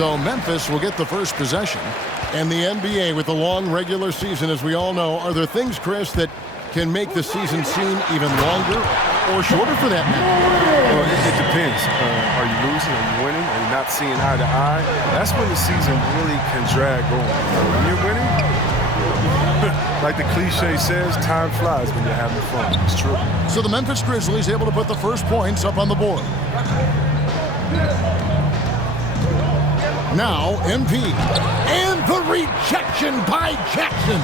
So Memphis will get the first possession. And the NBA with the long regular season, as we all know, are there things, Chris, that can make the season seem even longer or shorter for that matter? Well, it depends. Are you losing? Are you winning? Are you not seeing eye to eye? That's when the season really can drag on. When you're winning, like the cliche says, time flies when you're having fun. It's true. So the Memphis Grizzlies able to put the first points up on the board. Now MP. And the rejection by Jackson.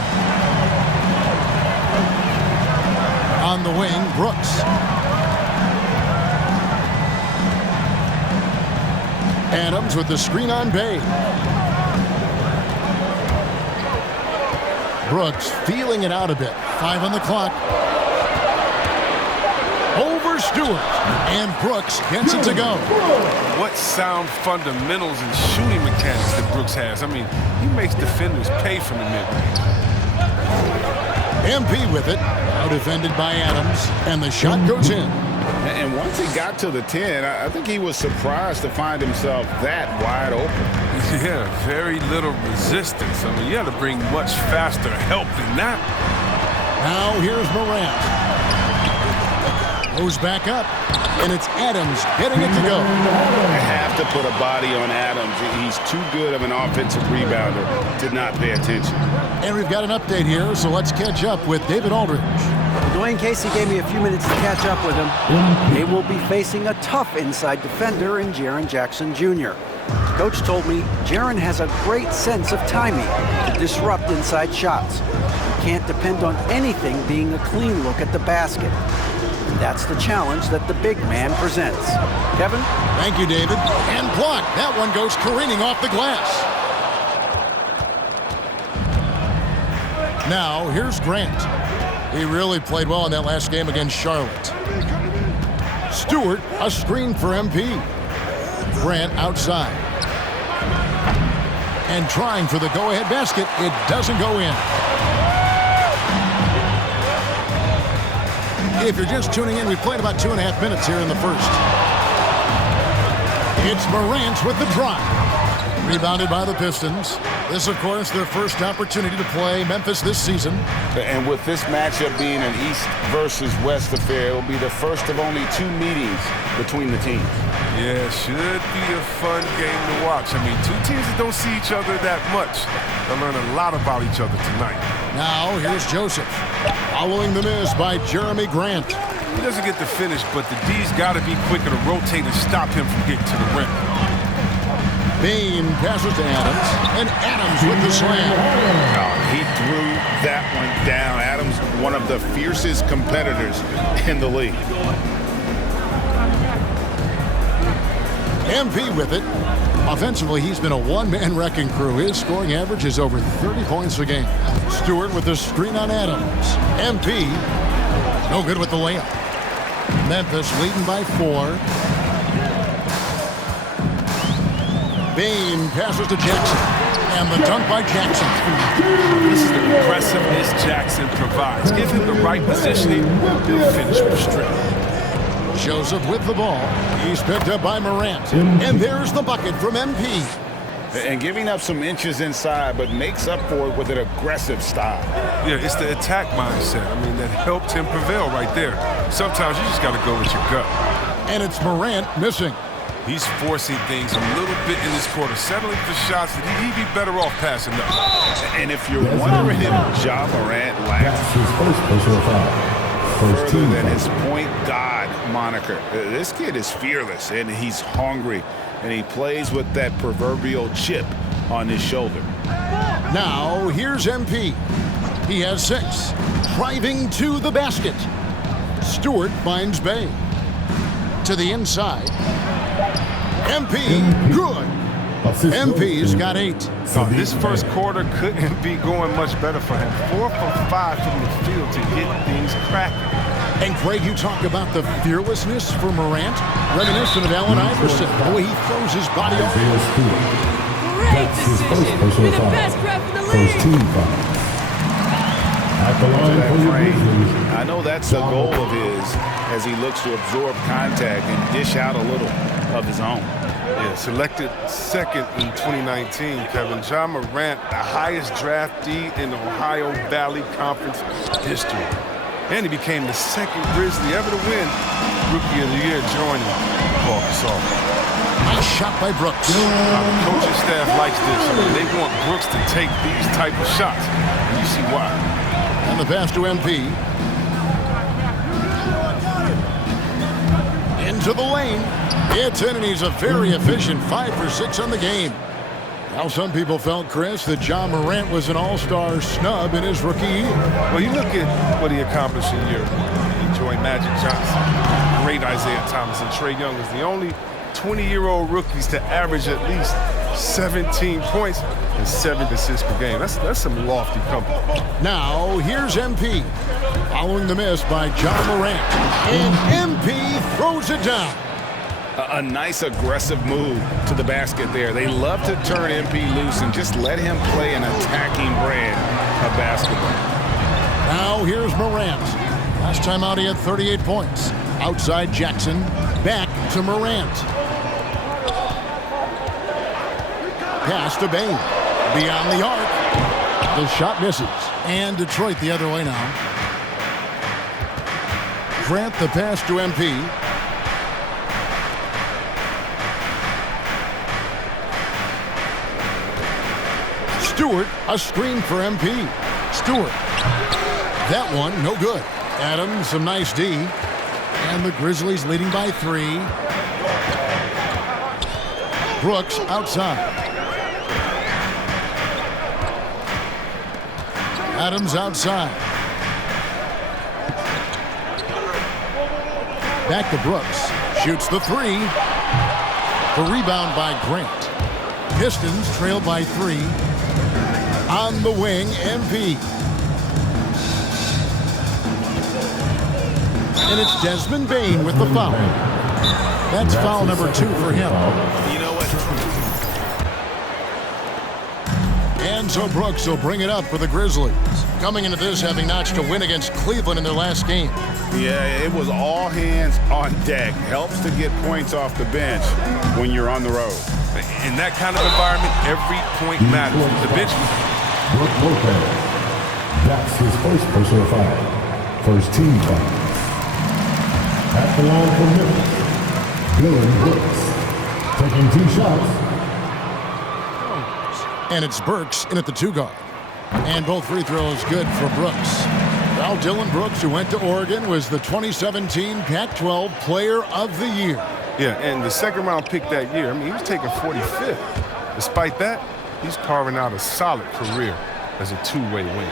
On the wing, Brooks. Adams with the screen on Bay. Brooks feeling it out a bit. 5 on the clock. Over Stewart. And Brooks gets it to go. What sound fundamentals and shooting mechanics that Brooks has. I mean, he makes defenders pay from the mid-range. MP with it. Now defended by Adams. And the shot goes in. And once he got to the 10, I think he was surprised to find himself that wide open. Yeah, very little resistance. I mean, you had to bring much faster help than that. Now here's Morant. Goes back up. And it's Adams getting it to go. I have to put a body on Adams. He's too good of an offensive rebounder to not pay attention. And we've got an update here, so let's catch up with David Aldridge. Dwayne Casey gave me a few minutes to catch up with him. They will be facing a tough inside defender in Jaren Jackson Jr. Coach told me Jaren has a great sense of timing to disrupt inside shots. You can't depend on anything being a clean look at the basket. And that's the challenge that the big man presents. Kevin? Thank you, David. And blocked. That one goes careening off the glass. Now, here's Grant. He really played well in that last game against Charlotte. Stewart, a screen for MP. Grant outside. And trying for the go-ahead basket. It doesn't go in. If you're just tuning in, we've played about 2.5 minutes here in the first. It's Morant with the drive. Rebounded by the Pistons. This, of course, their first opportunity to play Memphis this season. And with this matchup being an East versus West affair, it will be the first of only 2 meetings between the teams. Yeah, should be a fun game to watch. I mean, 2 teams that don't see each other that much. They'll learn a lot about each other tonight. Now, here's Joseph. Following the miss by Jeremy Grant. He doesn't get the finish, but the D's got to be quicker to rotate and stop him from getting to the rim. Bain passes to Adams, and Adams with the slam. Oh, he threw that one down. Adams, one of the fiercest competitors in the league. MP with it. Offensively, he's been a one-man wrecking crew. His scoring average is over 30 points a game. Stewart with the screen on Adams. MP, no good with the layup. Memphis leading by 4. Bain passes to Jackson. And the dunk by Jackson. This is the aggressiveness Jackson provides. Give him the right positioning, he'll finish with strength. Joseph with the ball. He's picked up by Morant. And there's the bucket from MP. And giving up some inches inside, but makes up for it with an aggressive style. Yeah, it's the attack mindset. I mean, that helped him prevail right there. Sometimes you just got to go with your gut. And it's Morant missing. He's forcing things a little bit in this quarter, settling for shots that he'd be better off passing up. And if you're wondering if Ja Morant lacks further than his point guard moniker, this kid is fearless and he's hungry and he plays with that proverbial chip on his shoulder. Now here's MP. He has 6. Driving to the basket. Stewart finds Bay. To the inside. MP, good. MP's got 8. This first quarter couldn't be going much better for him. 4 for 5 from the field to get things cracking. And Craig, you talk about the fearlessness for Morant, reminiscent of Allen Iverson. The way he throws his body off. Great decision. You're the best ref in the league. I know that's the goal of his as he looks to absorb contact and dish out a little of his own. Yeah, selected second in 2019, Kevin. Ja Morant, the highest draftee in Ohio Valley Conference history. And he became the second Grizzly ever to win Rookie of the Year, joining Paul Gasol. Nice shot by Brooks. The coaching staff likes this. I mean, they want Brooks to take these type of shots. And you see why. And the pass to MP. Into the lane. It's in, and he's a very efficient 5 for 6 on the game. Now, some people felt, Chris, that Ja Morant was an all-star snub in his rookie year. Well, you look at what he accomplished in year one. He joined Magic Johnson, great Isaiah Thomas, and Trae Young is the only 20-year-old rookies to average at least 17 points and 7 assists per game. That's some lofty company. Now, here's MP. Following the miss by Ja Morant. And MP throws it down. A nice aggressive move to the basket there. They love to turn MP loose and just let him play an attacking brand of basketball. Now here's Morant. Last time out he had 38 points. Outside Jackson. Back to Morant. Pass to Bain. Beyond the arc. The shot misses. And Detroit the other way now. Grant the pass to MP. Stewart, a screen for MP. Stewart. That one, no good. Adams, some nice D. And the Grizzlies leading by 3. Brooks outside. Adams outside. Back to Brooks. Shoots the 3. The rebound by Grant. Pistons trail by 3. On the wing, MP. And it's Desmond Bain with the foul. That's foul number 2 for him. You know what? And so Brooks will bring it up for the Grizzlies. Coming into this having notched a win against Cleveland in their last game. Yeah, it was all hands on deck. Helps to get points off the bench when you're on the road. In that kind of environment, every point matters. The bench. Brooke Lopez. That's his first personal foul. First team foul. At the line for Memphis, Dylan Brooks. Taking 2 shots. And it's Burks in at the 2 guard. And both free throws good for Brooks. Well, Dylan Brooks, who went to Oregon, was the 2017 Pac-12 Player of the Year. Yeah, and the second-round pick that year, I mean, he was taken 45th. Despite that, he's carving out a solid career as a two-way win.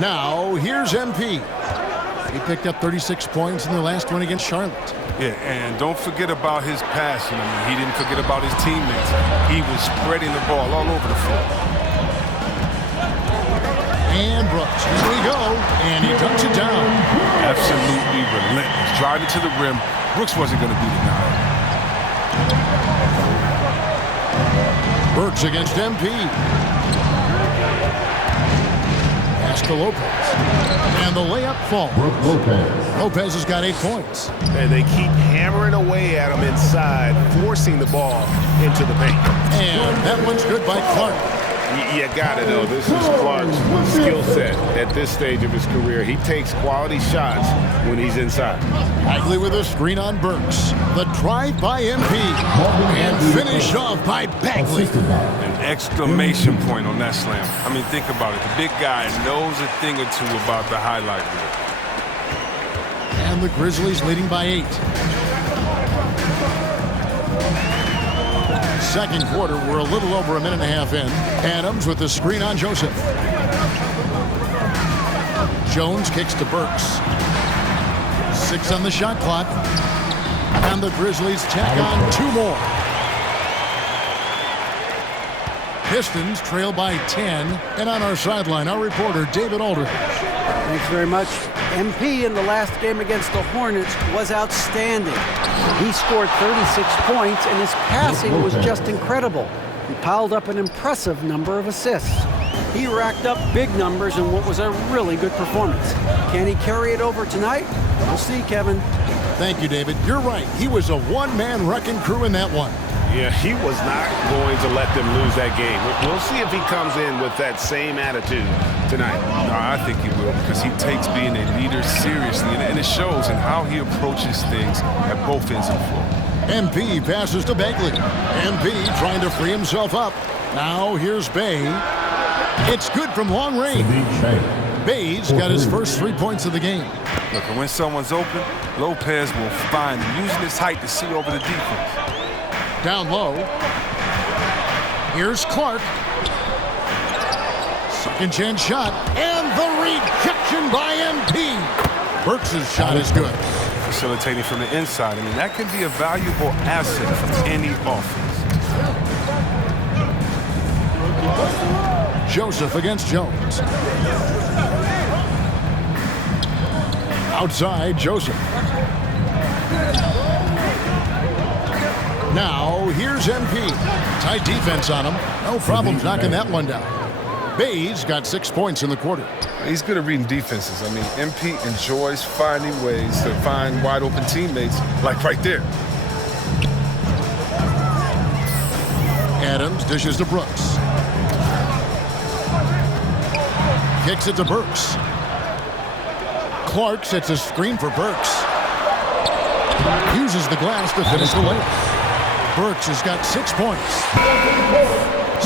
Now, here's MP. He picked up 36 points in their last one against Charlotte. Yeah, and don't forget about his passion. I mean, he didn't forget about his teammates. He was spreading the ball all over the floor. And Brooks, here we go, and he tucks it down. Absolutely relentless. Driving to the rim. Brooks wasn't going to be denied. Burks against MP. Pass to Lopez. And the layup falls. Brooke Lopez. Lopez has got 8 points. And they keep hammering away at him inside, forcing the ball into the paint. And that one's good by Clark. You got to know this is Clark's skill set at this stage of his career. He takes quality shots when he's inside. Bagley with a screen on Burks. The drive by MP. And finished off by Bagley. An exclamation point on that slam. I mean, think about it. The big guy knows a thing or two about the highlight reel. And the Grizzlies leading by 8. Second quarter, we're a little over a minute and a half in. Adams with the screen on Joseph. Jones kicks to Burks. 6 on the shot clock. And the Grizzlies tack on 2 more. Pistons trail by 10. And on our sideline, our reporter, David Aldridge. Thanks very much. MP in the last game against the Hornets was outstanding. He scored 36 points, and his passing was just incredible. He piled up an impressive number of assists. He racked up big numbers in what was a really good performance. Can he carry it over tonight? We'll see, Kevin. Thank you, David. You're right. He was a one-man wrecking crew in that one. Yeah, he was not going to let them lose that game. We'll see if he comes in with that same attitude tonight. No, I think he will because he takes being a leader seriously, and it shows in how he approaches things at both ends of the floor. MP passes to Bagley. MP trying to free himself up. Now here's Bay. It's good from long range. Bay's got his first 3 points of the game. Look, and when someone's open, Lopez will find him, using his height to see over the defense. Down low. Here's Clark. Second chance shot. And the rejection by MP. Burks' shot is good. Facilitating from the inside. I mean, that can be a valuable asset for any offense. Joseph against Jones. Outside, Joseph. Now, here's MP. Tight defense on him. No problems knocking that one down. Bay's got 6 points in the quarter. He's good at reading defenses. I mean, MP enjoys finding ways to find wide open teammates, like right there. Adams dishes to Brooks. Kicks it to Burks. Clark sets a screen for Burks. Uses the glass to finish the layup. Burks has got 6 points.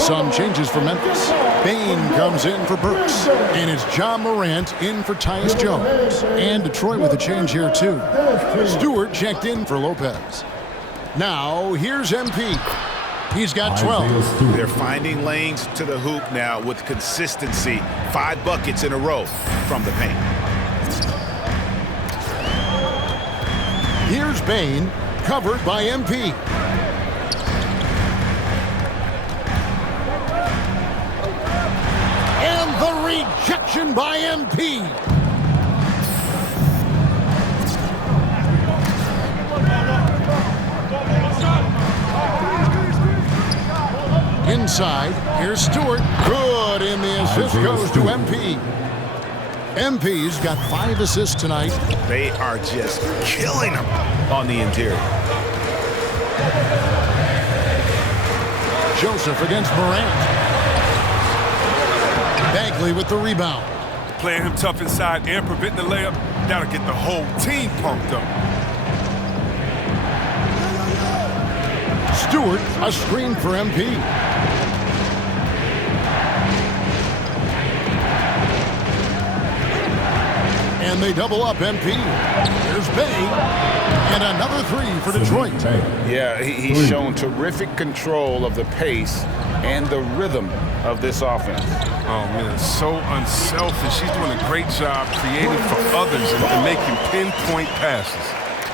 Some changes for Memphis. Bain comes in for Burks. And it's John Morant in for Tyus Jones. And Detroit with a change here, too. Stewart checked in for Lopez. Now, here's MP. He's got 12. They're finding lanes to the hoop now with consistency. 5 buckets in a row from the paint. Here's Bain, covered by MP. And the rejection by MP. Inside, here's Stewart. Good, and the assist goes to MP. MP's got 5 assists tonight. They are just killing them on the interior. Joseph against Morant. Bagley with the rebound. Playing him tough inside and preventing the layup, that'll get the whole team pumped up. Stewart, a screen for MP. And they double up MP. Here's Bay. And another 3 for Detroit. Yeah, he's shown terrific control of the pace and the rhythm of this offense. Oh, man, so unselfish. He's doing a great job creating for others and making pinpoint passes.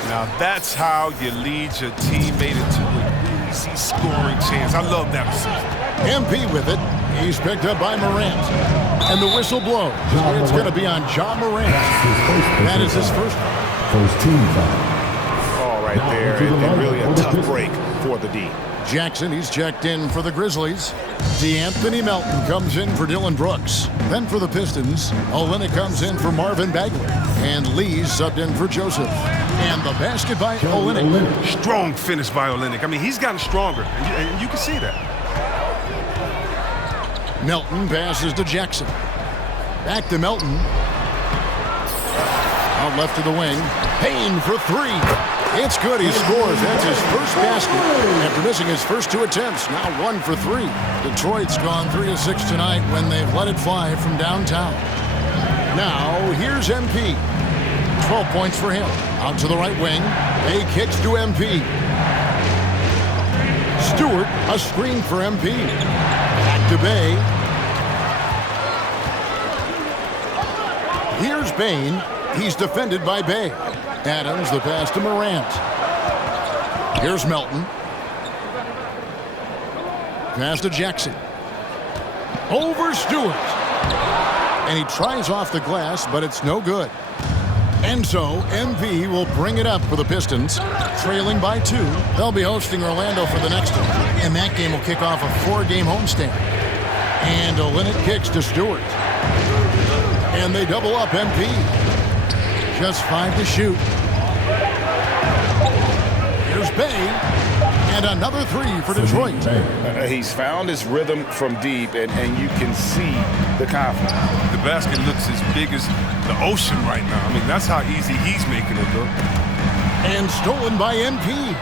Now, that's how you lead your teammate into an easy scoring chance. I love that assist. MP with it. He's picked up by Morant. And the whistle blows. It's going to be on John Morant. That is his first team foul. All right there, and really a tough break for the D. Jackson, he's checked in for the Grizzlies. DeAnthony Melton comes in for Dylan Brooks. Then for the Pistons, Olynyk comes in for Marvin Bagley. And Lee's subbed in for Joseph. And the basket by Olynyk. Strong finish by Olynyk. I mean, he's gotten stronger, and you can see that. Melton passes to Jackson. Back to Melton. Out left to the wing. Payne for 3. It's good. He scores. That's his first basket after missing his first 2 attempts. Now 1 for 3. Detroit's gone 3 of 6 tonight when they've let it fly from downtown. Now here's MP. 12 points for him. Out to the right wing. A kicks to MP. Stewart, a screen for MP. Back to Bay. Here's Bain. He's defended by Bay. Adams, the pass to Morant. Here's Melton. Pass to Jackson. Over Stewart. And he tries off the glass, but it's no good. And so, MP will bring it up for the Pistons, trailing by 2. They'll be hosting Orlando for the next one, and that game will kick off a 4-game homestand. And Olynyk kicks to Stewart. And they double up MP. Just 5 to shoot. Here's Bay. And another three for Detroit. He's found his rhythm from deep, and you can see the confidence. The basket looks as big as the ocean right now. I mean, that's how easy he's making it look. And stolen by MP.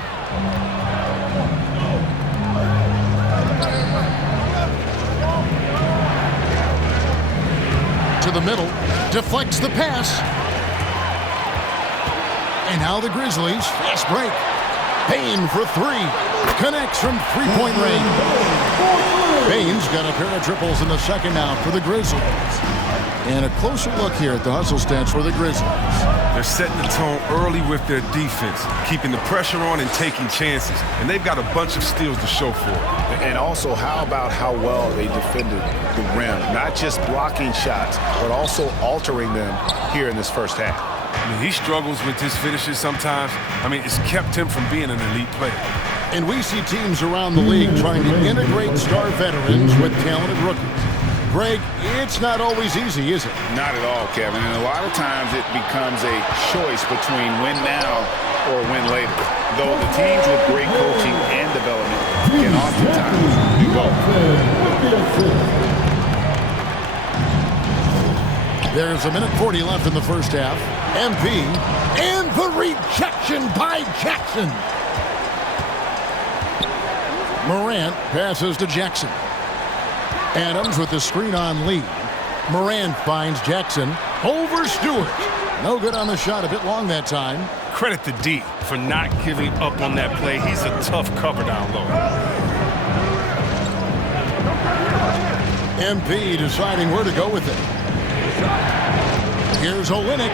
To the middle, deflects the pass. And now the Grizzlies, fast break. Payne for three, connects from three-point range. Payne's got a pair of triples in the second now for the Grizzlies. And a closer look here at the hustle stats for the Grizzlies. They're setting the tone early with their defense, keeping the pressure on and taking chances. And they've got a bunch of steals to show for it. And also, how about how well they defended the rim? Not just blocking shots, but also altering them here in this first half. I mean, he struggles with his finishes sometimes. I mean, it's kept him from being an elite player. And we see teams around the league trying to integrate star veterans with talented rookies. Greg, it's not always easy, is it? Not at all, Kevin. And a lot of times it becomes a choice between win now or win later. Though the teams with great coaching and development can oftentimes do both. There's a minute 40 left in the first half. MP, and the rejection by Jackson. Morant passes to Jackson. Adams with the screen on lead. Morant finds Jackson over Stewart. No good on the shot, a bit long that time. Credit to D for not giving up on that play. He's a tough cover down low. MP deciding where to go with it. Here's Olynyk.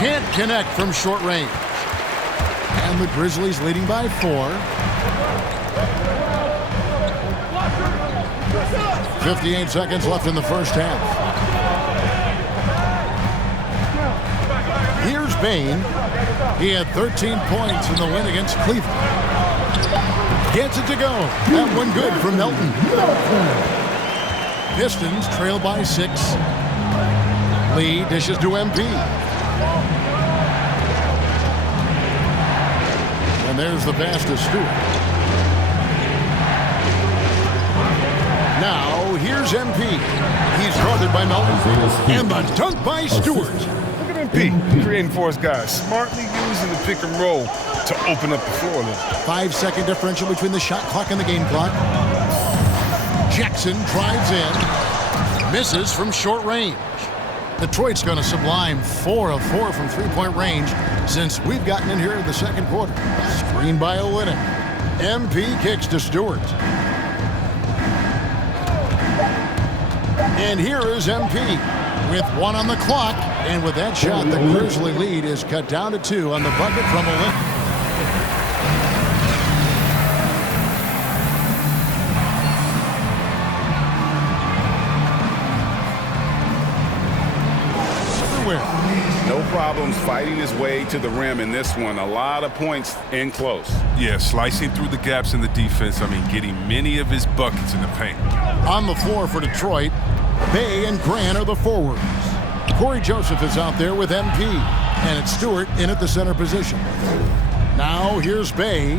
Can't connect from short range. And the Grizzlies leading by 4. 58 seconds left in the first half. Here's Payne. He had 13 points in the win against Cleveland. Gets it to go. That one good from Melton. Pistons trail by 6. Lee dishes to MP. And there's the pass to Stewart. Now, here's MP. He's guarded by Melton. And the dunk by Stewart. Look at MP creating for his guys. Smartly using the pick and roll to open up the floor. 5-second differential between the shot clock and the game clock. Jackson drives in. Misses from short range. Detroit's going to sublime 4 of 4 from three-point range since we've gotten in here in the second quarter. Screen by Olynyk. MP kicks to Stewart. And here is MP with 1 on the clock. And with that shot, the Grizzly lead is cut down to 2 on the bucket from Olynyk. No problems fighting his way to the rim in this one. A lot of points in close. Yeah, slicing through the gaps in the defense. I mean, getting many of his buckets in the paint. On the floor for Detroit, Bay and Grant are the forwards. Corey Joseph is out there with MP, and it's Stewart in at the center position. Now here's Bay.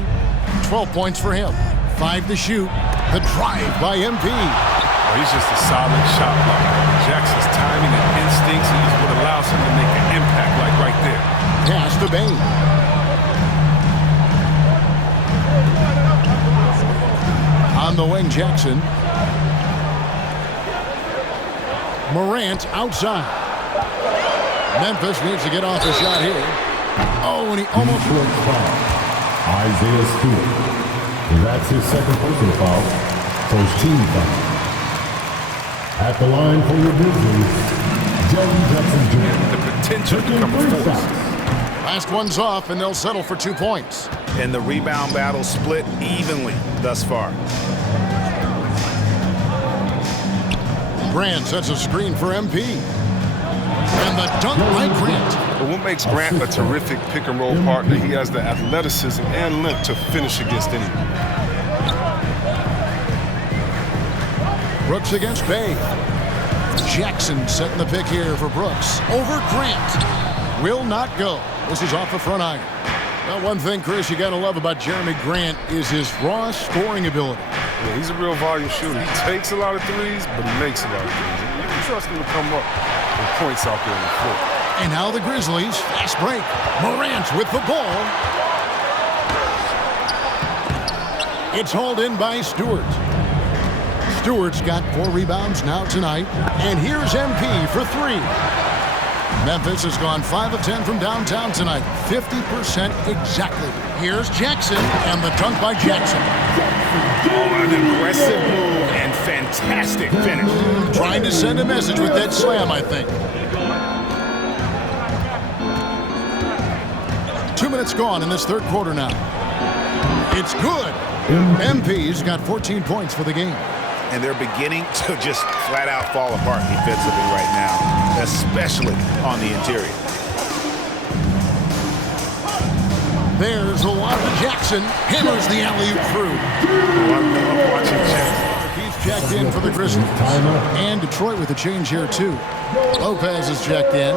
12 points for him. 5 to shoot. The drive by MP. Oh, he's just a solid shot blocker. Jackson's timing and instincts is what allows him to make an impact like right there. Pass to Bay. On the wing, Jackson. Morant outside. Memphis needs to get off the shot here. Oh, and he almost... Isaiah Stewart. That's his second personal foul. First team foul. At the line for your Grizzlies, Jaren Jackson Jr. The potential to come to force. Last one's off, and they'll settle for 2 points. And the rebound battle split evenly thus far. Grant sets a screen for MP. And the dunk by Grant. But what makes Grant a terrific pick-and-roll partner, he has the athleticism and length to finish against anyone. Brooks against Bay. Jackson setting the pick here for Brooks. Over Grant. Will not go. This is off the front iron. Well, one thing, Chris, you got to love about Jeremy Grant is his raw scoring ability. Yeah, he's a real volume shooter. He takes a lot of threes, but he makes a lot of threes. You can trust him to come up with points out there on the floor. And now the Grizzlies, fast break. Morant with the ball. It's hauled in by Stewart. Stewart's got 4 rebounds now tonight. And here's MP for 3. Memphis has gone 5 of 10 from downtown tonight. 50% exactly. Here's Jackson and the dunk by Jackson. Oh, an aggressive move and fantastic finish. Trying to send a message with that slam, I think. 2 minutes gone in this third quarter now. It's good. MP's got 14 points for the game. And they're beginning to just flat out fall apart defensively right now, especially on the interior. There's a lot of Jackson. Hammers the alley-oop through. I'm watching Jackson. He's checked in for the Grizzlies. And Detroit with a change here, too. Lopez is checked in.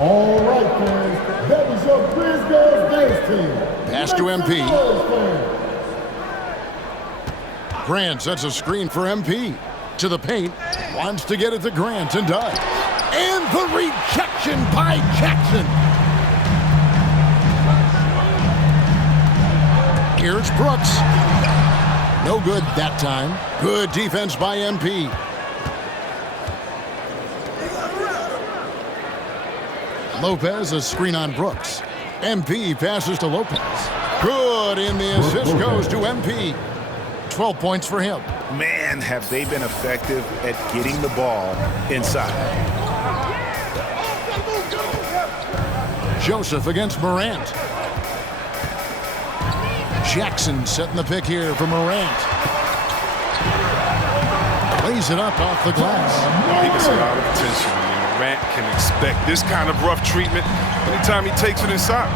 All right, fans. That was your Grizzlies dance team. Pass to MP. Grant sets a screen for MP. To the paint. Wants to get it to Grant and does. And the rejection by Jackson. Here's Brooks. No good that time. Good defense by MP. Lopez, a screen on Brooks. MP passes to Lopez. Good, and the assist goes to MP. 12 points for him. Man, have they been effective at getting the ball inside. Joseph against Morant. Jackson setting the pick here for Morant. Lays it up off the glass. He gets a lot of attention. I mean, Morant can expect this kind of rough treatment anytime he takes it inside.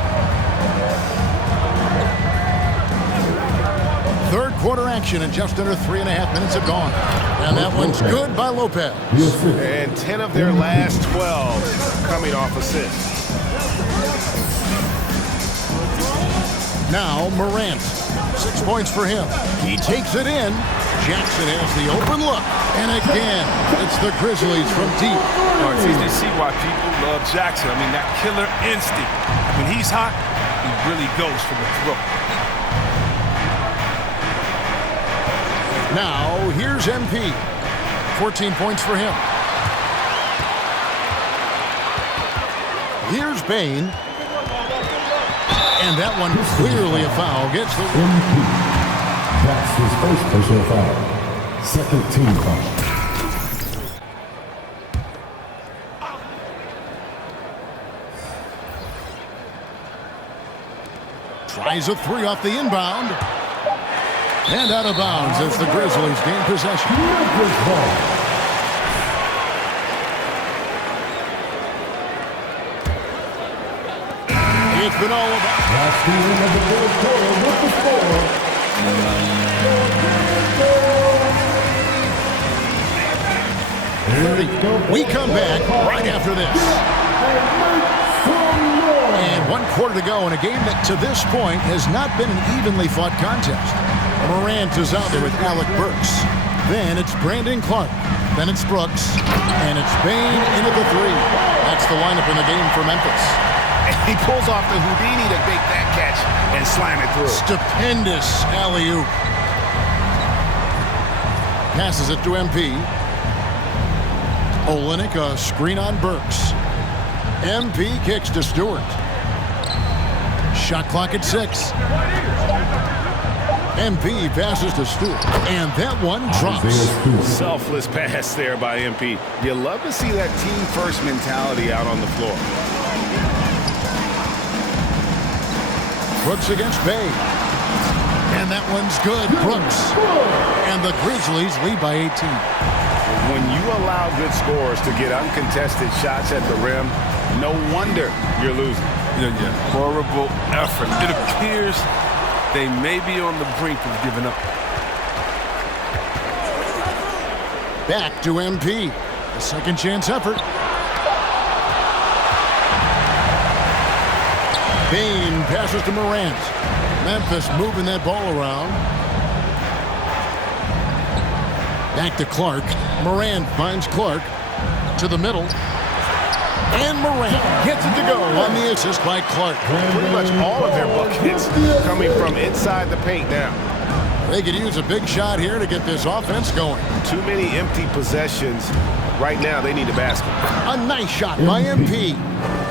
Third quarter action and just under 3.5 minutes have gone. And that one's good by Lopez. And 10 of their last 12 coming off assists. Now Morant. 6 points for him. He takes it in. Jackson has the open look. And again, it's the Grizzlies from deep. You can see why people love Jackson. I mean, that killer instinct. When he's hot, he really goes for the throat. Now, here's MP. 14 points for him. Here's Bain. And that one clearly a foul. Gets the... MP. That's his first personal foul. Second team foul. Tries a 3 off the inbound. And out of bounds as the Grizzlies gain possession. It's been all about. That's the end of the third quarter with the score. We come back right after this. And 1 quarter to go in a game that to this point has not been an evenly fought contest. Morant is out there with Alec Burks. Then it's Brandon Clark. Then it's Brooks. And it's Bain into the 3. That's the lineup in the game for Memphis. And he pulls off the Houdini to make that catch and slam it through. Stupendous alley-oop. Passes it to MP. Olynyk, a screen on Burks. MP kicks to Stewart. Shot clock at 6. MP passes to Stewart. And that one drops. Selfless pass there by MP. You love to see that team-first mentality out on the floor. Brooks against Bay. And that one's good. Brooks. And the Grizzlies lead by 18. When you allow good scorers to get uncontested shots at the rim, no wonder you're losing. Yeah. Horrible effort. It appears they may be on the brink of giving up. Back to MP. A second chance effort. Kane passes to Morant. Memphis moving that ball around. Back to Clark. Morant finds Clark to the middle. And Morant gets it to go on the assist by Clark. Pretty much all of their buckets coming from inside the paint now. They could use a big shot here to get this offense going. Too many empty possessions. Right now, they need a basket. A nice shot by MP.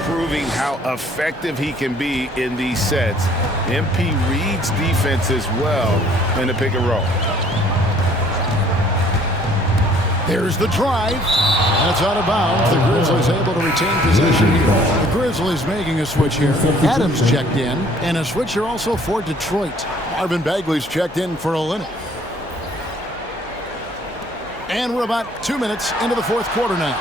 Proving how effective he can be in these sets. MP reads defenses well in the pick and roll. There's the drive. That's out of bounds. The Grizzlies able to retain possession here. The Grizzlies making a switch here. Adams checked in. And a switch here also for Detroit. Marvin Bagley's checked in for Olynyk. And we're about 2 minutes into the fourth quarter now.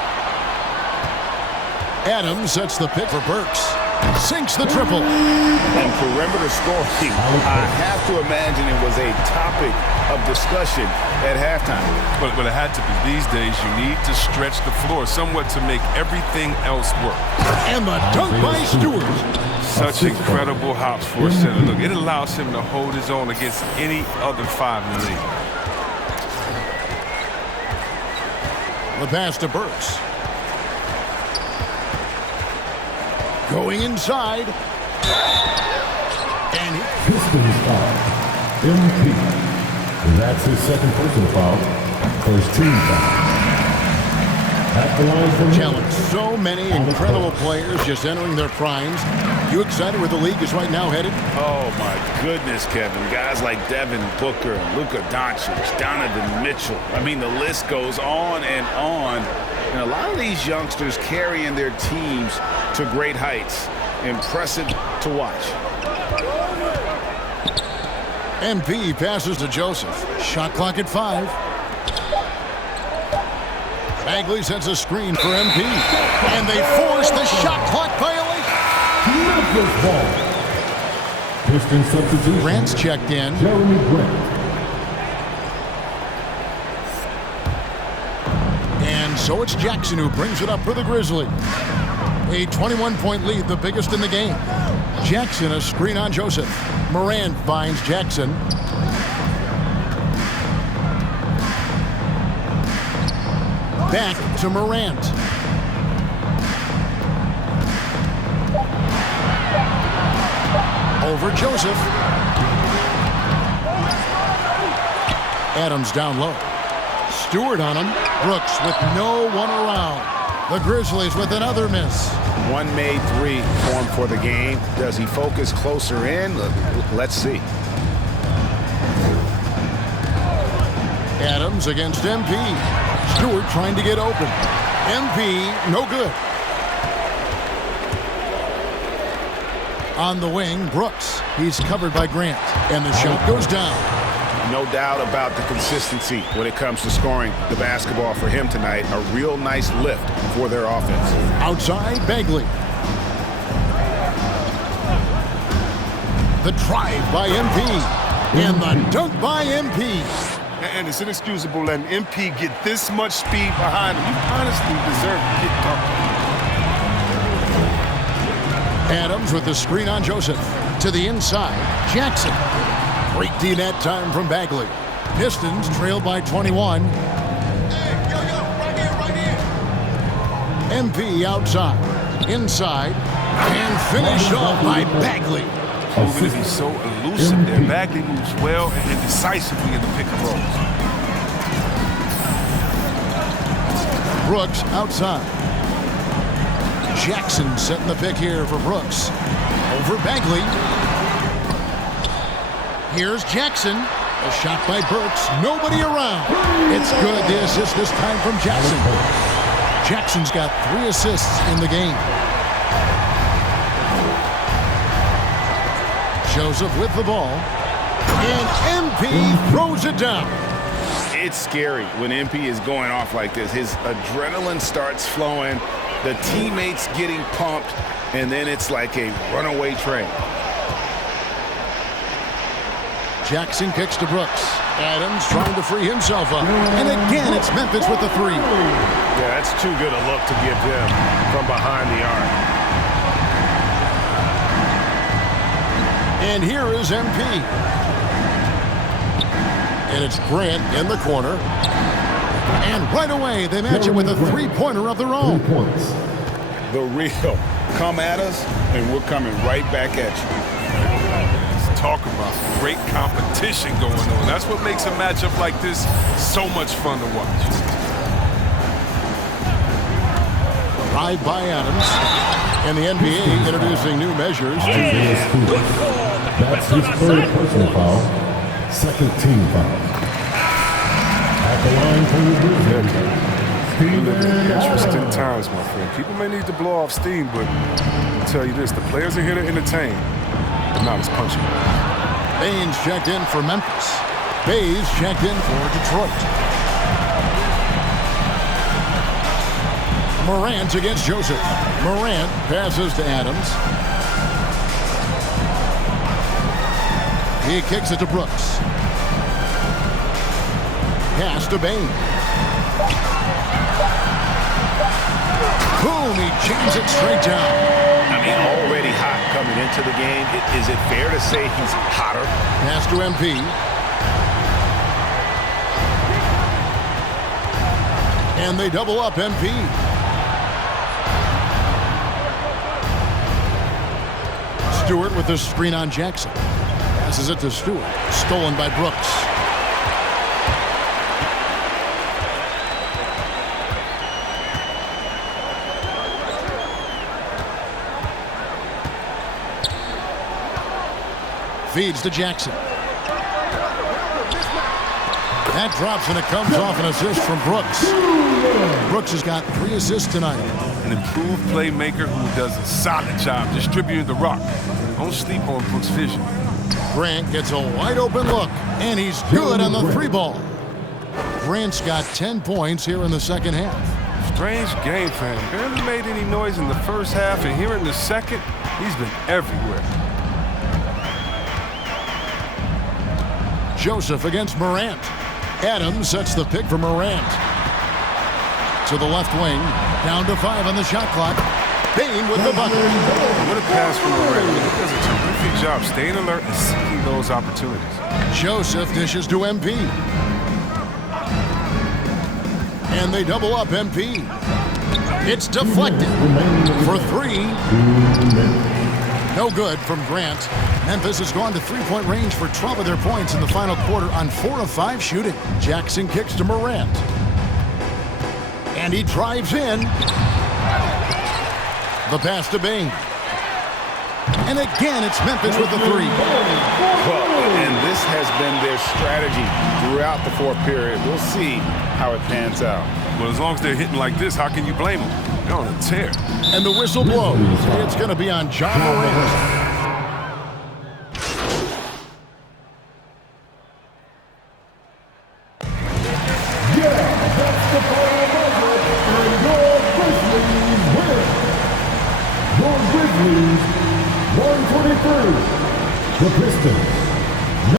Adams sets the pick for Burks. Sinks the triple. And perimeter scoring, I have to imagine it was a topic of discussion at halftime. But it had to be. These days, you need to stretch the floor somewhat to make everything else work. And the dunk by Stewart. Such incredible hops for a center. Look, it allows him to hold his own against any other five in the league. The pass to Burks. Going inside. And Pistons foul. MP. That's his second personal foul. First team foul. At the line from challenge. So many incredible players just entering their primes. You excited where the league is right now headed? Oh, my goodness, Kevin. Guys like Devin Booker, Luka Doncic, Donovan Mitchell. I mean, the list goes on and on. And a lot of these youngsters carrying their teams to great heights. Impressive to watch. MP passes to Joseph. Shot clock at 5. Bagley sets a screen for MP. And they force the shot clock violation. Memphis ball. Pistons substitution. Grant's checked in. Jeremy Grant. And so it's Jackson who brings it up for the Grizzlies. A 21-point lead, the biggest in the game. Jackson, a screen on Joseph. Morant finds Jackson. Back to Morant. Over Joseph. Adams down low. Stewart on him. Brooks with no one around. The Grizzlies with another miss. One made three formed for the game. Does he focus closer in? Let's see. Adams against MP. Stewart trying to get open. MP, no good. On the wing, Brooks. He's covered by Grant. And the shot goes down. No doubt about the consistency when it comes to scoring the basketball for him tonight. A real nice lift for their offense. Outside, Bagley. The drive by MP. And the dunk by MP. And it's inexcusable letting MP get this much speed behind him. You honestly deserve to get dunked. Adams with the screen on Joseph. To the inside, Jackson. Great D that time from Bagley. Pistons trail by 21. MP outside. Inside. And finished off by Bagley. Moving to be so elusive there. Bagley moves well and decisively in the pick and rolls. Brooks outside. Jackson setting the pick here for Brooks. Over Bagley. Here's Jackson. A shot by Burks. Nobody around. It's good. The assist this time from Jackson. Jackson's got 3 assists in the game. Joseph with the ball. And MP throws it down. It's scary when MP is going off like this. His adrenaline starts flowing. The teammates getting pumped. And then it's like a runaway train. Jackson kicks to Brooks. Adams trying to free himself up. And again, it's Memphis with the 3. Yeah, that's too good a look to give him from behind the arc. And here is MP. And it's Grant in the corner. And right away, they match it with a three-pointer of their own. 3 points. The real. Come at us, and we're coming right back at you. Let's talk about great competition going on. That's what makes a matchup like this so much fun to watch. Drive by Adams. And the NBA introducing new measures. That's his third personal foul. Second team foul. At the line for the Grizzlies. Interesting times, my friend. People may need to blow off steam, but I'll tell you this, the players are here to entertain, but not as punching. Baines checked in for Memphis. Bays checked in for Detroit. Morant against Joseph. Morant passes to Adams. He kicks it to Brooks. Pass to Baines. Boom, he jams it straight down. I mean, already hot coming into the game. Is it fair to say he's hotter? Pass to MP. And they double up MP. Stewart with the screen on Jackson. Passes it to Stewart. Stolen by Brooks. Feeds to Jackson. That drops and it comes off an assist from Brooks. Brooks has got 3 assists tonight. An improved playmaker who does a solid job distributing the rock. Don't sleep on Brooks' vision. Grant gets a wide open look, and he's good on the 3-ball. Grant's got 10 points here in the second half. Strange game for him. Barely made any noise in the first half, and here in the second, he's been everywhere. Joseph against Morant. Adams sets the pick for Morant. To the left wing, down to 5 on the shot clock. Bain with the bucket. What a pass from Morant. He does a terrific job staying alert and seeking those opportunities. Joseph dishes to MP. And they double up MP. It's deflected for 3. No good from Grant. Memphis has gone to three-point range for 12 of their points in the final quarter on 4 of 5 shooting. Jackson kicks to Morant. And he drives in. The pass to Bain. And again, it's Memphis with the 3. Well, and this has been their strategy throughout the fourth period. We'll see how it pans out. Well, as long as they're hitting like this, how can you blame them? They're on a tear. And the whistle blows. It's going to be on John Morant. Your Grizzlies, 123. The Pistons.